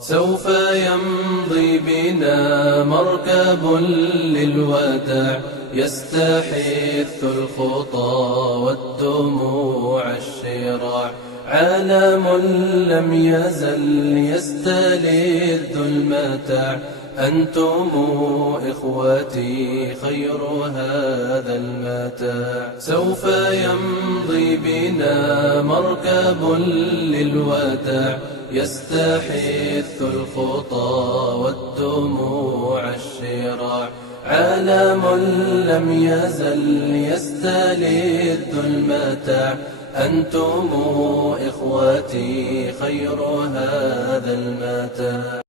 سوف يمضي بنا مركب للوداع يستحث الخطى والدموع الشراع، عالم لم يزل يستلذ المتاع، أنتم إخوتي خير هذا المتاع. سوف يمضي بنا مركب للوداع يستحث الخطى والدموع الشراع، عالم لم يزل يستلذ المتاع، أنتم إخوتي خير هذا المتاع.